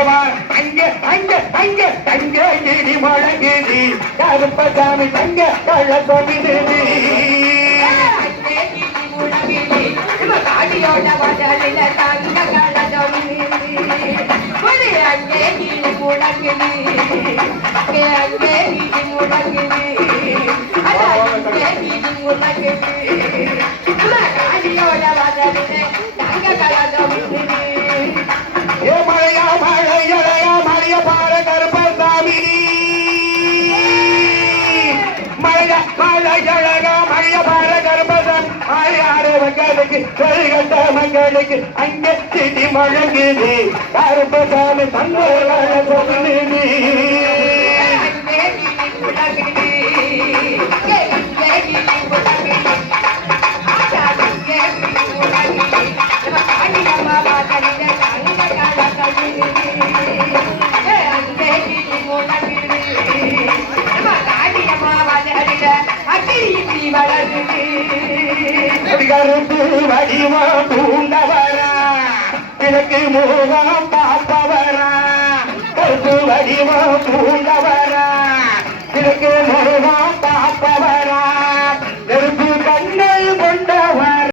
அங்க அங்க அங்க தங்க இடி முழங்குது கருப்பசாமி தங்க கள்ளசாமி காடியோட வடலில தங்க கள்ளசாமி அங்கே இடி முழங்குது அங்கே இடி முழங்குது அங்கே இடி முழங்குது காடியோட வடலில தங்க கள்ளசாமி ஏ மழையா மழையலையா மழைய பார கருப்பசாமி மழைய மழையழகா மழைய பார கருப்பசாமி மழையாறு மக்களுக்கு கட்ட மக்களுக்கு அங்கே திட்டி முழங்குது கருப்பசாமி தங்களால சொல்லுது கருப்பு வடிவா பூண்டவரா கிழக்கு முகம் பார்ப்பவரா கருப்பு வடிவா பூண்டவரா